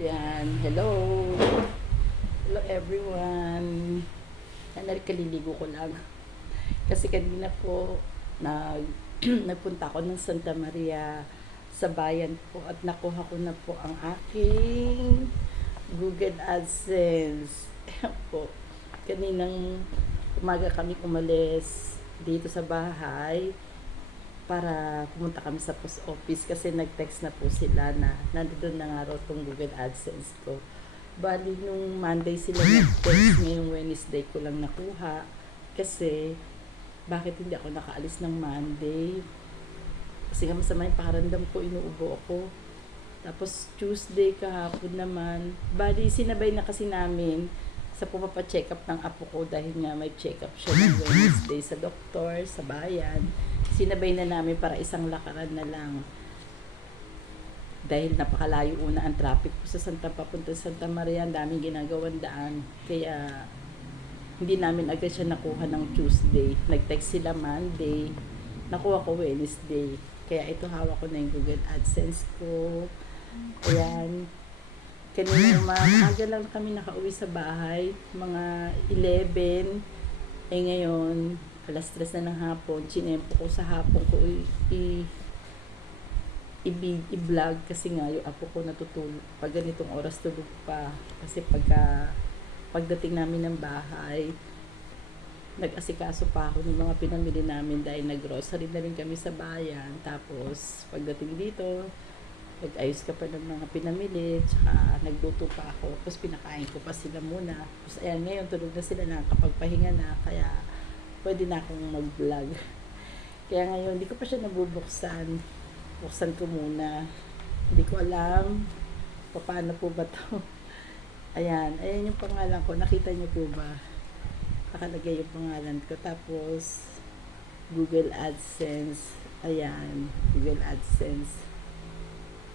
Yan, hello. Hello everyone. Yan, kaliligo ko lang. Kasi kanina po, nagpunta ako ng Santa Maria sa bayan po at nakuha ko na po ang aking Google AdSense. Ayan po. Kaninang umaga kami umalis dito sa bahay para pumunta kami sa post office kasi nag-text na po sila na nandoon na nga raw tong Google AdSense ko. Bali, nung Monday sila nag-text, ngayong Wednesday ko lang nakuha kasi bakit hindi ako nakaalis ng Monday? Kasi nga masama yung pakaramdam ko, inuubo ako. Tapos Tuesday kahapon naman, bali sinabay na kasi namin sa pupapa-check up ng apo ko dahil nga may check up siya ng Wednesday sa doktor, sa bayan. Sinabay na namin para isang lakaran na lang. Dahil napakalayo una ang traffic po sa papunta Santa Maria, ang daming ginagawang daan. Kaya hindi namin agad siya nakuha ng Tuesday. Nag-text sila Monday, nakuha ko Wednesday. Kaya ito, hawak ko na yung Google AdSense ko. Ayan. Kanina maaga lang kami nakauwi sa bahay, mga 11. Eh ngayon, alas 3 na ng hapon, chinempo ko sa hapon ko i-vlog kasi nga yung apo ko natutulog. Pag ganitong oras tulog pa. Kasi pagdating namin ng bahay, nag-asikaso pa ako ng mga pinamili namin dahil nag-grocery na rin kami sa bayan. Tapos, pagdating dito, nag-ayos ka pa ng mga pinamili, tsaka nagluto pa ako, tapos pinakain ko pa sila muna. Tapos ayan, ngayon tulog na sila, nakakapagpahinga na, kaya pwede na akong mag-vlog. Kaya ngayon, hindi ko pa siya nabubuksan. Buksan ko muna. Hindi ko alam paano po ba to. Ayan, ayan yung pangalan ko. Nakita niyo po ba? Nakalagay yung pangalan ko. Tapos, Google AdSense. Ayan, Google AdSense.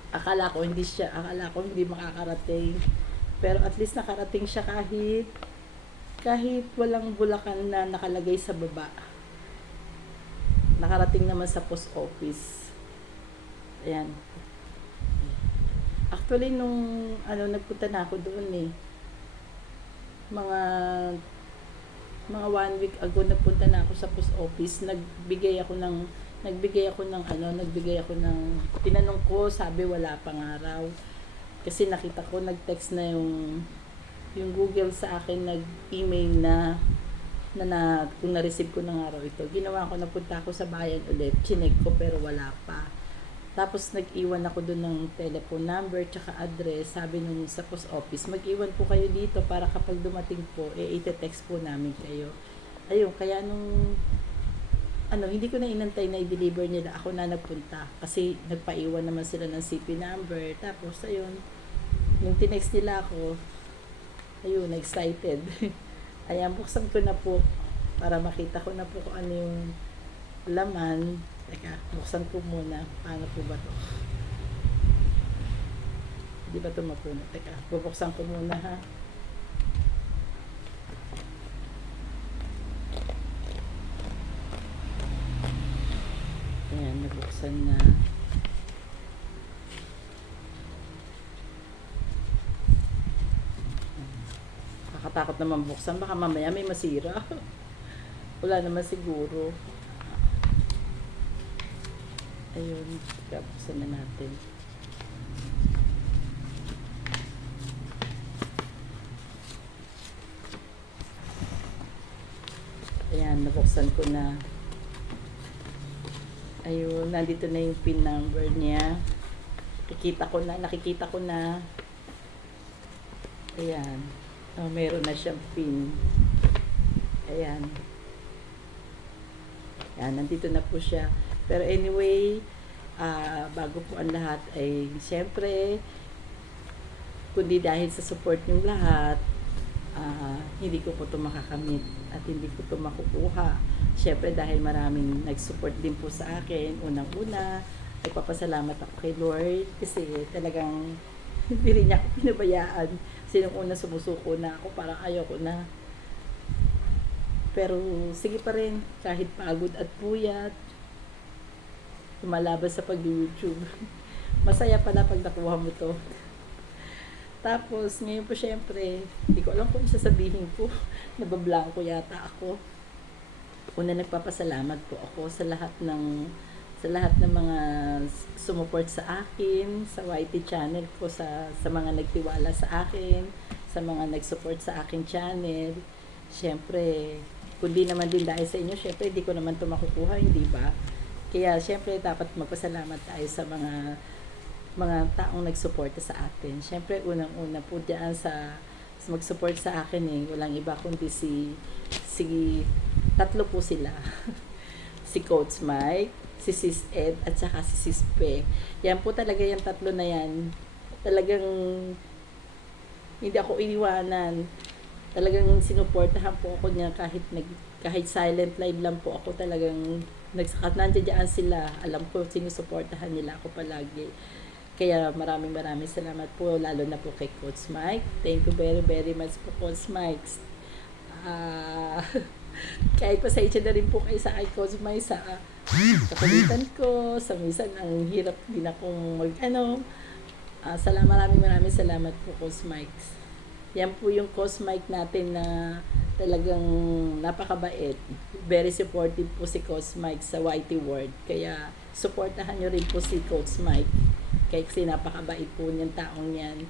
Akala ko hindi makakarating. Pero at least nakarating siya kahit walang bulakan na nakalagay sa baba. Nakarating naman sa post office. Ayan. Actually, nung nagpunta na ako doon mga 1 week ago nagpunta na ako sa post office, nagbigay ako ng tinanong ko, sabi wala pang araw. Kasi nakita ko nag-text na yung Google sa akin, nag-email na kung na-receive ko ng araw ito. Ginawa ko, napunta ako sa bayan ulit, chinek ko pero wala pa. Tapos nag-iwan ako doon ng telephone number tsaka address. Sabi nung sa post office, mag-iwan po kayo dito para kapag dumating po, ite-text po namin kayo. Ayun, kaya hindi ko na inantay na i-deliver nila. Ako na nagpunta. Kasi nagpaiwan naman sila ng CP number. Tapos, ayun, nung tinext nila ako, ayun, excited. Ayan, buksan ko na po para makita ko na po kung ano yung laman. Teka, buksan ko muna. Paano po ba to? Hindi ba ito mapuno? Teka, bubuksan ko muna ha. Ayan, nabuksan na. Nakakatakot naman buksan. Baka mamaya may masira. Wala naman siguro. Ayun, buksan na natin. Ayan, nabuksan ko na. Ayun, nandito na yung PIN number niya. Nakikita ko na. Ayan. Oh, meron na siyang PIN. Ayan. Ayan, nandito na po siya. Pero anyway, bago po ang lahat ay siyempre, kundi dahil sa support ng lahat, hindi ko po ito makakamit at hindi ko ito makukuha. Siyempre dahil maraming nag-support din po sa akin. Unang-una, nagpapasalamat ako kay Lord kasi talagang hindi rin niya ako pinabayaan. Kasi nung una sumusuko na ako, parang ayaw ko na. Pero sige pa rin, kahit pagod at puyat, lumalaban sa pag-YouTube. Masaya pala pag nakuha mo to. Tapos, ngayon po syempre, hindi ko alam kung sasabihin ko. Nabablanko yata ako. Una, nagpapasalamat po ako sa lahat ng mga sumuport sa akin, sa YT channel ko, sa mga nagtiwala sa akin, sa mga nag-support sa aking channel. Syempre, kundi naman din dahil sa inyo, syempre hindi ko naman ito makukuha, hindi ba? Kaya syempre dapat magpasalamat tayo sa mga taong nagsuporta sa atin. Syempre, unang-una po diyan sa mag-support sa akin walang iba kundi si tatlo po sila. Si Coach Mike, si Sis Ed, at saka si Sis Pe. Yan po talaga yung tatlo na yan. Talagang hindi ako iniwanan. Talagang sinuportahan po ako niya kahit silent live lang po ako, talagang nandiyan sila. Alam ko sinusuportahan nila ako palagi. Kaya maraming salamat po, lalo na po kay Coach Mike. Thank you very, very much po, Coach Mike. Kahit pasensya na rin po kayo sa kay Coach Mike sa kakulitan ko, sa minsan ang hirap din akong maraming salamat po, Coach Mike. Yan po yung Coach Mike natin na talagang napakabait. Very supportive po si Coach Mike sa YT World. Kaya supportahan nyo rin po si Coach Mike. Kasi napakabait po niyang taong yan.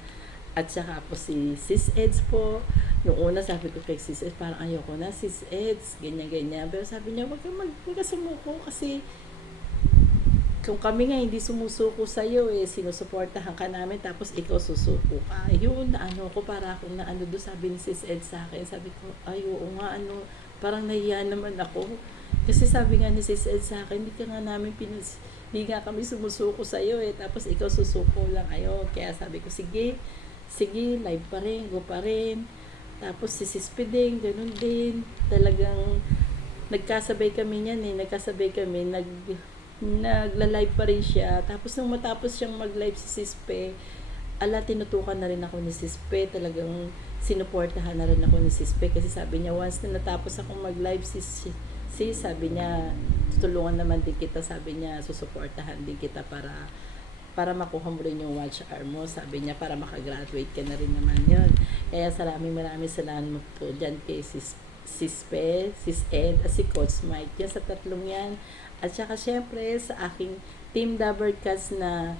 At saka po si Sis Eds po. Yung una sabi ko kay Sis Eds, parang ayoko na Sis Eds, ganyan. Pero sabi niya, wag ka sumuko kasi kung kami nga hindi sumusuko sa'yo sinusuportahan ka namin tapos ikaw susuko ka. Yun, ko para akong naano doon, sabi ni Sis Ed sa akin. Sabi ko, ay oo nga, parang nahiya naman ako. Kasi sabi nga ni Sis Ed sa akin, hindi nga kami sumusuko sa'yo tapos ikaw susuko lang ayo. Kaya sabi ko, sige, live pa rin, go pa rin. Tapos si Sis Piding, ganun din. Talagang nagkasabay kami niyan nagla-live pa rin siya. Tapos nung matapos siyang mag-live si Sis Pe, tinutukan na rin ako ni Sis Pe. Talagang sinuportahan na rin ako ni Sis Pe. Kasi sabi niya, once na natapos akong mag-live sabi niya, tutulungan naman din kita. Sabi niya, susuportahan din kita para makuha mo rin yung watch hour mo. Sabi niya, para makagraduate ka na rin naman yun. Kaya maraming salamat po dyan kay Sis Pe, Sis Ed, at si Coach Mike. Yan sa tatlong yan. At saka syempre sa aking Team Dabber Cats na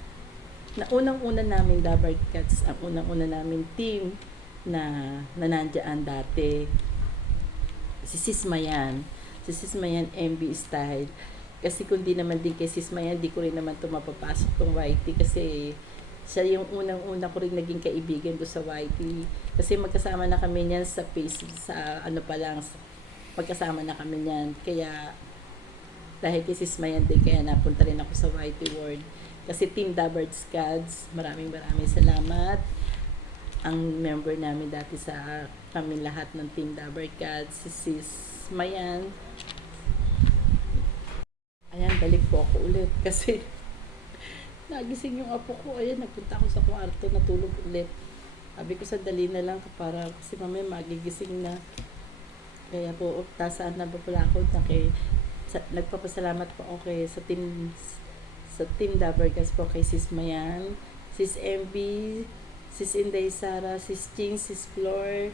unang-una naming Dabber Cats, ang unang-una naming team na nandiyan dati. Si Sis Mayan MB Style. Kasi kung di naman din kay Sis Mayan, di ko rin naman ito mapapasok tong YT kasi siya yung unang-una ko rin naging kaibigan ko sa YT. Kasi magkasama na kami niyan sa magkasama na kami niyan. Kaya dahil kay Sis Mayan din, kaya napunta rin ako sa YT World. Kasi Team Dabber Cats, maraming salamat. Ang member namin dati sa kami lahat ng Team Dabber Cats, si Sis Mayan. Ayan, balik po ako ulit kasi nagising yung apo ko. Ayan, nagpunta ako sa kwarto, natulog ulit. Sabi ko, sandali na lang para kasi mamaya magigising na. Kaya po, tasaan na ba pala ako nagpapasalamat po ako sa Team Dabber Cats po kay Sis Mayan, Sis MB, Sis Inday Sara, Sis Ching, Sis Flor,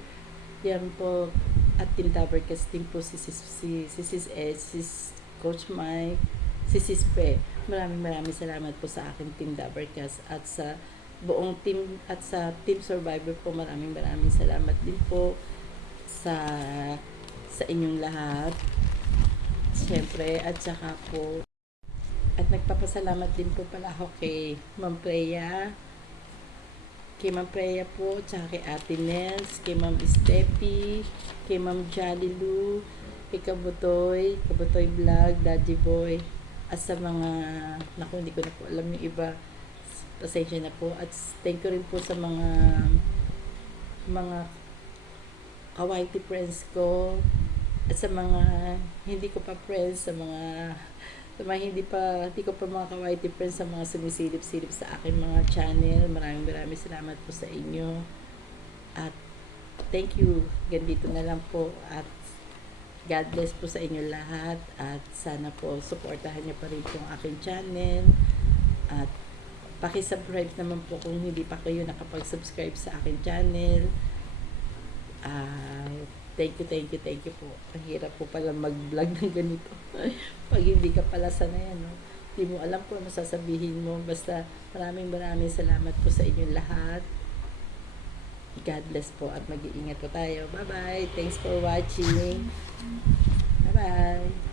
yan po, at Team Dabber Cats din po si Sis Ed, Sis Coach Mike, si Sis Pe. Maraming salamat po sa akin Team Dabber Cats at sa buong team at sa Team Survivor po. Maraming salamat din po sa inyong lahat. Siyempre, at saka po, at nagpapasalamat din po pala ako kay Ma'am Preya, po, tsaka kay Ate Nels, kay Ma'am Steffi, kay Ma'am Jalilu, kay Kabutoy Vlog, Daddy Boy, at sa mga, hindi ko na po alam yung iba, pasensya na po, at thank you rin po sa mga kawaiti friends ko, at sa mga hindi ko pa friends, sa mga hindi ko pa mga kawaiti friends, sa mga sumisilip-silip sa akin mga channel, maraming salamat po sa inyo. At thank you. Ganito na lang po. At God bless po sa inyo lahat. At sana po supportahan niyo pa rin po ang aking channel. At Paki-subscribe naman po kung hindi pa kayo nakapag-subscribe sa akin channel. Thank you po. Ang hirap po pala mag-vlog ng ganito. Pag hindi ka pala sanayan, no? Hindi mo alam kung ano sasabihin mo. Basta maraming salamat po sa inyong lahat. God bless po at mag-iingat po tayo. Bye-bye. Thanks for watching. Bye-bye.